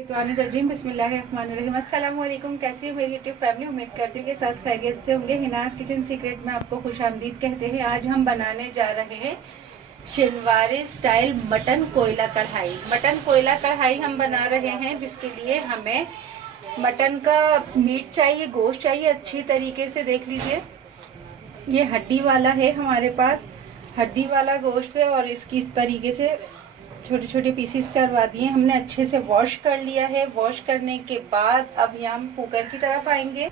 रजीम बिस्मिल्लाहिर्रहमानिर्रहीम। अस्सलाम वालेकुम। कैसी है मेरी यूट्यूब फैमिली? उम्मीद करती हूँ कि साथ खैरियत से होंगे। हिनाज किचन सीक्रेट में आपको खुशामदीद कहते हैं। आज हम बनाने जा रहे हैं शिनवारी स्टाइल मटन कोयला कढ़ाई। मटन कोयला कढ़ाई हम बना रहे हैं, जिसके लिए हमें मटन का मीट चाहिए, गोश्त चाहिए। अच्छी तरीके से देख लीजिए, ये हड्डी वाला है हमारे पास, हड्डी वाला गोश्त है और इसकी इस तरीके से छोटे छोटे पीसेस करवा दिए हमने। अच्छे से वॉश कर लिया है। वॉश करने के बाद अब यहाँ हम कुकर की तरफ आएंगे।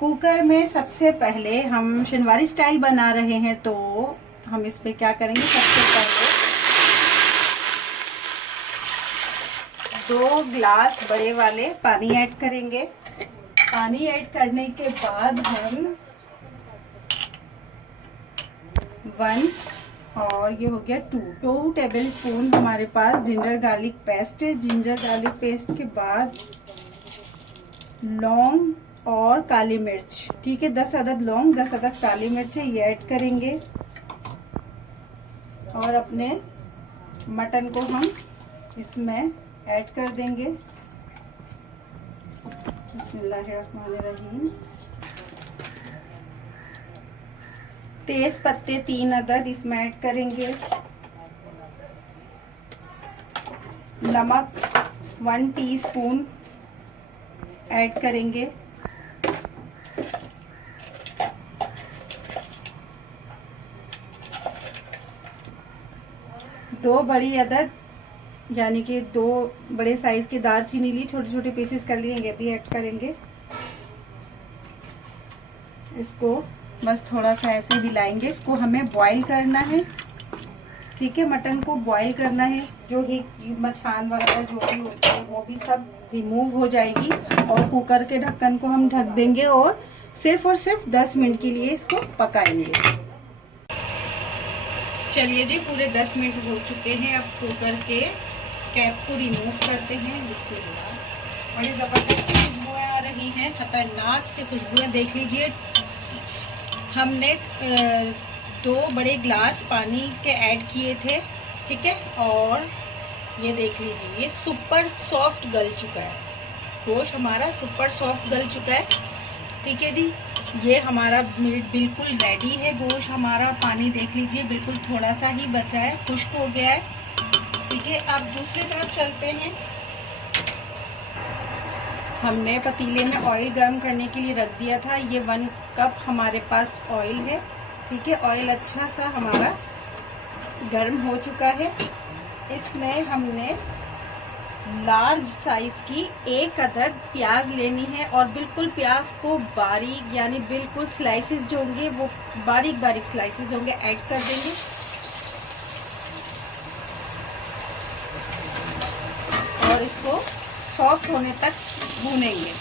कुकर में सबसे पहले हम शिनवारी स्टाइल बना रहे हैं, तो हम इस पे क्या करेंगे, सबसे पहले 2 ग्लास बड़े वाले पानी ऐड करेंगे। पानी ऐड करने के बाद हम 1 और ये हो गया 2 टेबल स्पून हमारे पास जिंजर गार्लिक पेस्ट है। जिंजर गार्लिक पेस्ट के बाद लौंग और काली मिर्च, ठीक है, 10 अदद लौंग, 10 अदद काली मिर्च है, ये ऐड करेंगे। और अपने मटन को हम इसमें ऐड कर देंगे। बिस्मिल्लाहिर्रहमानिर्रहीम। तेज पत्ते 3 अदद इसमें ऐड करेंगे। नमक 1 टीस्पून ऐड करेंगे। दो बड़ी अदद यानी कि 2 बड़े साइज की दालचीनी ली, छोटे छोटे पीसेस कर लिए, ये भी ऐड करेंगे। इसको बस थोड़ा सा ऐसे हिलाएंगे। इसको हमें बॉईल करना है, ठीक है, मटन को बॉईल करना है। जो ही मछान वगैरह जो भी होती है वो भी सब रिमूव हो जाएगी। और कुकर के ढक्कन को हम ढक देंगे और सिर्फ 10 मिनट के लिए इसको पकाएंगे। चलिए जी, पूरे 10 मिनट हो चुके हैं। अब कुकर के कैप को रिमूव करते हैं। बिस्मिल्लाह। बड़ी ज़बरदस्त खुशबुएं आ रही हैं, खतरनाक से खुशबुएं। देख लीजिए, हमने 2 बड़े ग्लास पानी के ऐड किए थे, ठीक है। और ये देख लीजिए, ये सुपर सॉफ्ट गल चुका है। गोश्त हमारा सुपर सॉफ्ट गल चुका है, ठीक है जी। ये हमारा मीट बिल्कुल रेडी है। गोश्त हमारा, पानी देख लीजिए, बिल्कुल थोड़ा सा ही बचा है, खुश्क हो गया है, ठीक है। अब दूसरी तरफ चलते हैं। हमने पतीले में ऑयल गर्म करने के लिए रख दिया था। ये 1 कप हमारे पास ऑयल है, ठीक है। ऑयल अच्छा सा हमारा गर्म हो चुका है। इसमें हमने लार्ज साइज की 1 अदद प्याज लेनी है और बिल्कुल प्याज को बारीक, यानी बिल्कुल स्लाइसेस जो होंगे वो बारीक बारीक स्लाइसेस होंगे, ऐड कर देंगे। और इसको सॉफ्ट होने तक भूनेंगे।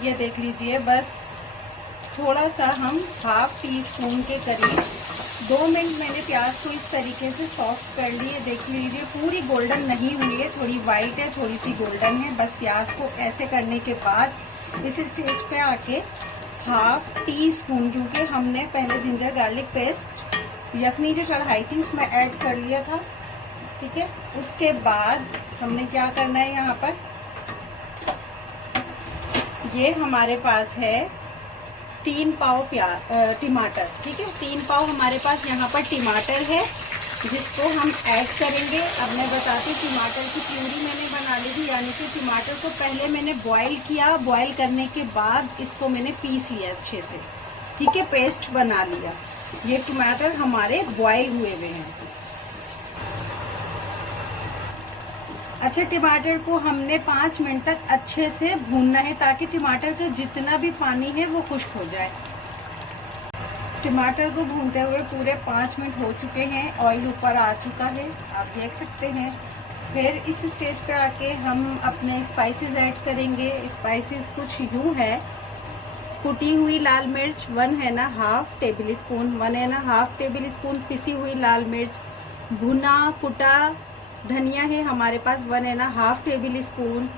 ये देख लीजिए, बस थोड़ा सा हम 1/2 टीस्पून के करीब 2 मिनट मैंने प्याज को इस तरीके से सॉफ्ट कर लिए। देख लीजिए, पूरी गोल्डन नहीं हुई है, थोड़ी वाइट है, थोड़ी सी गोल्डन है। बस प्याज को ऐसे करने के बाद इस स्टेज पे आके 1/2 टीस्पून, क्योंकि हमने पहले जिंजर गार्लिक पेस्ट यखनी जो चढ़ाई थी उसमें ऐड कर लिया था, ठीक है। उसके बाद हमने क्या करना है, यहाँ पर ये हमारे पास है 3 पाव टमाटर, ठीक है। 3 पाव हमारे पास यहाँ पर टमाटर है, जिसको हम ऐड करेंगे। अब मैं बताती हूँ, टमाटर की प्यूरी मैंने बना ली थी, यानी कि टमाटर को पहले मैंने बॉईल किया। बॉईल करने के बाद इसको मैंने पीस लिया अच्छे से, ठीक है, पेस्ट बना लिया। ये टमाटर हमारे बॉईल हुए हुए हैं। अच्छा, टमाटर को हमने 5 मिनट तक अच्छे से भूनना है, ताकि टमाटर का जितना भी पानी है वो खुश्क हो जाए। टमाटर को भूनते हुए पूरे 5 मिनट हो चुके हैं। ऑयल ऊपर आ चुका है, आप देख सकते हैं। फिर इस स्टेज पे आके हम अपने स्पाइसेस ऐड करेंगे। स्पाइसेस कुछ यूँ है, कुटी हुई लाल मिर्च 1.5 टेबल स्पून, 1.5 टेबल स्पून पिसी हुई लाल मिर्च, भुना कुटा धनिया है हमारे पास 1.5 टेबल स्पून,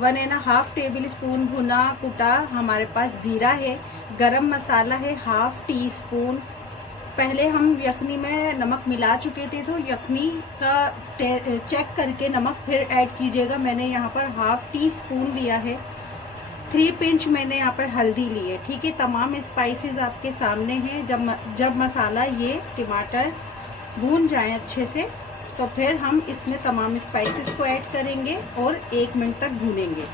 1.5 टेबल स्पून भुना कुटा हमारे पास जीरा है, गरम मसाला है 1/2 टी स्पून, पहले हम यखनी में नमक मिला चुके थे, तो यखनी का चेक करके नमक फिर ऐड कीजिएगा। मैंने यहाँ पर हाफ टी स्पून लिया है, 3 पिंच मैंने यहाँ पर हल्दी ली है। ठीक है, तमाम स्पाइसेस आपके सामने हैं। जब मसाला ये टमाटर भून जाए अच्छे से, तो फिर हम इसमें तमाम स्पाइसेस को ऐड करेंगे और 1 मिनट तक भूनेंगे।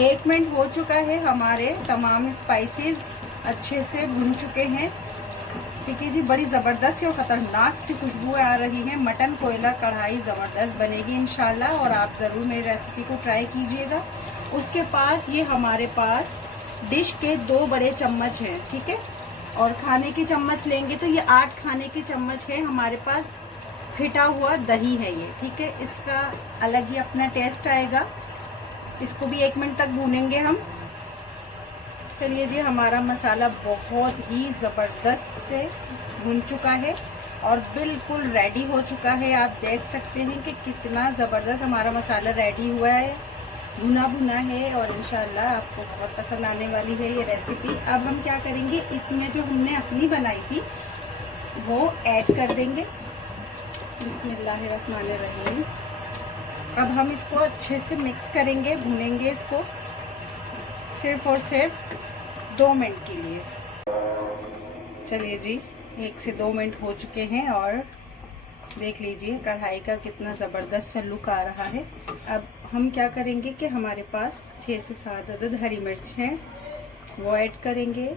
1 मिनट हो चुका है, हमारे तमाम स्पाइसेस अच्छे से भून चुके हैं। ठीक है जी, बड़ी ज़बरदस्त और ख़तरनाक सी खुशबू आ रही है। मटन कोयला कढ़ाई ज़बरदस्त बनेगी इंशाल्लाह, और आप ज़रूर मेरी रेसिपी को ट्राई कीजिएगा। उसके पास ये हमारे पास डिश के 2 बड़े चम्मच हैं। ठीक है, और खाने की चम्मच लेंगे तो ये 8 खाने की चम्मच है। हमारे पास फिटा हुआ दही है ये। ठीक है, इसका अलग ही अपना टेस्ट आएगा। इसको भी 1 मिनट तक भूनेंगे हम। चलिए जी, हमारा मसाला बहुत ही ज़बरदस्त से भुन चुका है और बिल्कुल रेडी हो चुका है। आप देख सकते हैं कि कितना ज़बरदस्त हमारा मसाला रेडी हुआ है, भुना भुना है, और इंशाल्लाह आपको बहुत पसंद आने वाली है ये रेसिपी। अब हम क्या करेंगे, इसमें जो हमने अपनी बनाई थी वो ऐड कर देंगे। बिस्मिल्लाहिर्रहमानिर्रहीम। अब हम इसको अच्छे से मिक्स करेंगे, भुनेंगे इसको सिर्फ और सिर्फ 2 मिनट के लिए। चलिए जी, 1 से 2 मिनट हो चुके हैं और देख लीजिए कढ़ाई का कितना ज़बरदस्त सा लुक आ रहा है। अब हम क्या करेंगे कि हमारे पास 6 से 7 अदद हरी मिर्च हैं, वो ऐड करेंगे,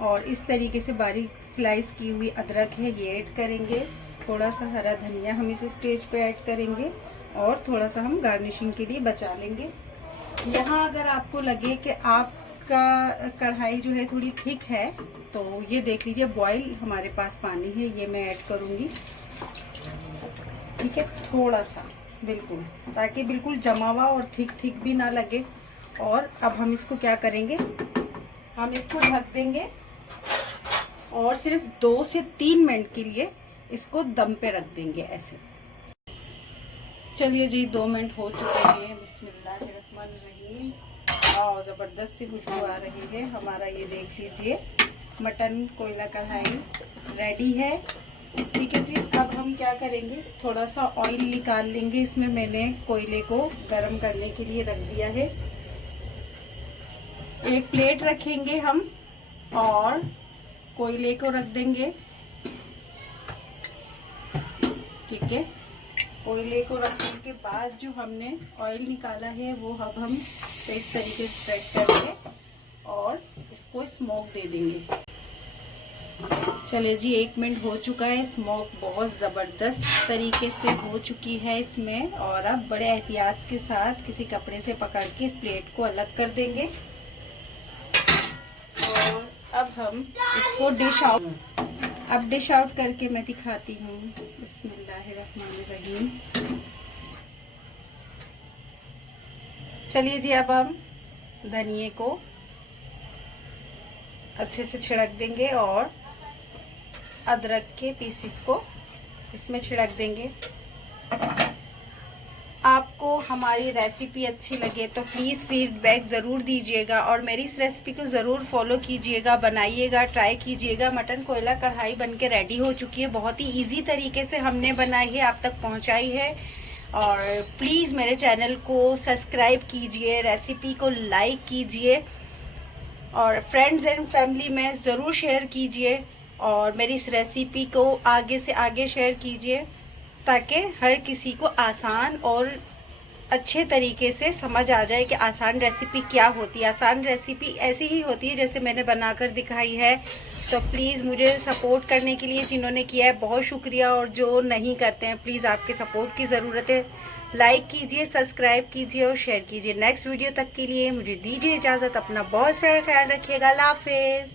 और इस तरीके से बारीक स्लाइस की हुई अदरक है, ये ऐड करेंगे। थोड़ा सा हरा धनिया हम इस स्टेज पे ऐड करेंगे, और थोड़ा सा हम गार्निशिंग के लिए बचा लेंगे। यहाँ अगर आपको लगे कि आपका कढ़ाई जो है थोड़ी थिक है, तो ये देख लीजिए बॉयल हमारे पास पानी है, ये मैं ऐड करूँगी। ठीक है, थोड़ा सा बिल्कुल, ताकि बिल्कुल जमा हुआ और थिक भी ना लगे। और अब हम इसको क्या करेंगे, हम इसको ढक देंगे और सिर्फ 2 से 3 मिनट के लिए इसको दम पे रख देंगे ऐसे। चलिए जी, 2 मिनट हो चुके हैं। बिस्मिल्लाहिर्रहमानिर्रहीम। और ज़बरदस्त सी खुशबू आ रही है। हमारा ये देख लीजिए मटन कोयला कढ़ाई रेडी है। ठीक है जी, अब हम क्या करेंगे, थोड़ा सा ऑयल निकाल लेंगे। इसमें मैंने कोयले को गरम करने के लिए रख दिया है। एक प्लेट रखेंगे हम और कोयले को रख देंगे। ठीक है, कोयले को रखने के बाद जो हमने ऑयल निकाला है वो अब हम इस तरीके से स्प्रेड करके और इसको स्मोक दे देंगे। चलिए जी, 1 मिनट हो चुका है। स्मोक बहुत ज़बरदस्त तरीके से हो चुकी है इसमें, और अब बड़े एहतियात के साथ किसी कपड़े से पकड़ के इस प्लेट को अलग कर देंगे। और अब हम इसको डिश आउट करके मैं दिखाती हूँ। बिस्मिल्लाहिर्रहमानिर्रहीम। चलिए जी, अब हम धनिये को अच्छे से छिड़क देंगे और अदरक के पीसेस को इसमें छिड़क देंगे। आपको हमारी रेसिपी अच्छी लगे तो प्लीज़ फीडबैक ज़रूर दीजिएगा, और मेरी इस रेसिपी को ज़रूर फॉलो कीजिएगा, बनाइएगा, ट्राई कीजिएगा। मटन कोयला कढ़ाई बनके रेडी हो चुकी है। बहुत ही इजी तरीके से हमने बनाई है, आप तक पहुंचाई है। और प्लीज़ मेरे चैनल को सब्सक्राइब कीजिए, रेसिपी को लाइक कीजिए, और फ्रेंड्स एंड फैमिली में ज़रूर शेयर कीजिए, और मेरी इस रेसिपी को आगे से आगे शेयर कीजिए, ताकि हर किसी को आसान और अच्छे तरीके से समझ आ जाए कि आसान रेसिपी क्या होती है। आसान रेसिपी ऐसी ही होती है जैसे मैंने बनाकर दिखाई है। तो प्लीज़ मुझे सपोर्ट करने के लिए जिन्होंने किया है बहुत शुक्रिया, और जो नहीं करते हैं प्लीज़ आपके सपोर्ट की ज़रूरत है। लाइक कीजिए, सब्सक्राइब कीजिए और शेयर कीजिए। नेक्स्ट वीडियो तक के लिए मुझे दीजिए इजाज़त। अपना बहुत सारा ख्याल रखिएगा। अल्लाह हाफिज़।